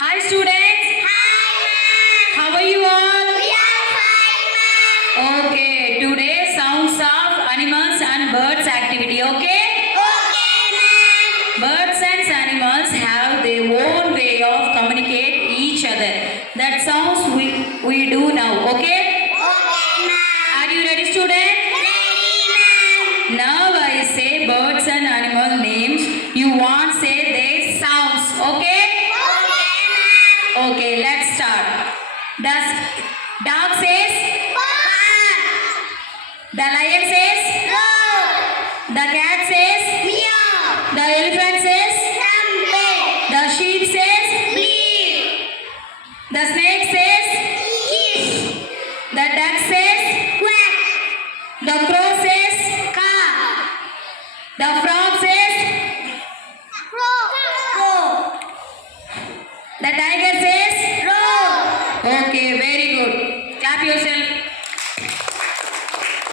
Hi students, Hi, how are you all? ma'am. We are fine, Okay, today sounds of animals and birds activity, okay? ma'am. Okay, ma'am. Birds and animals have their own way of communicate each other. That sounds we do now, okay? Okay, ma'am. Are you ready students? Ready, ma'am. Now I say birds and animal names. You want say their sounds, okay? Okay, ma'am. Okay, let's start. Does dog says? Bark. The lion says? Roar. The cat says? Meow. The elephant says? Trumpet. The sheep says? Bleed. The snake says? Hiss. The duck says? Quack. The crow says? Caw. The frog says? Crow. The tiger says? Roar. Okay, very good. Clap yourself.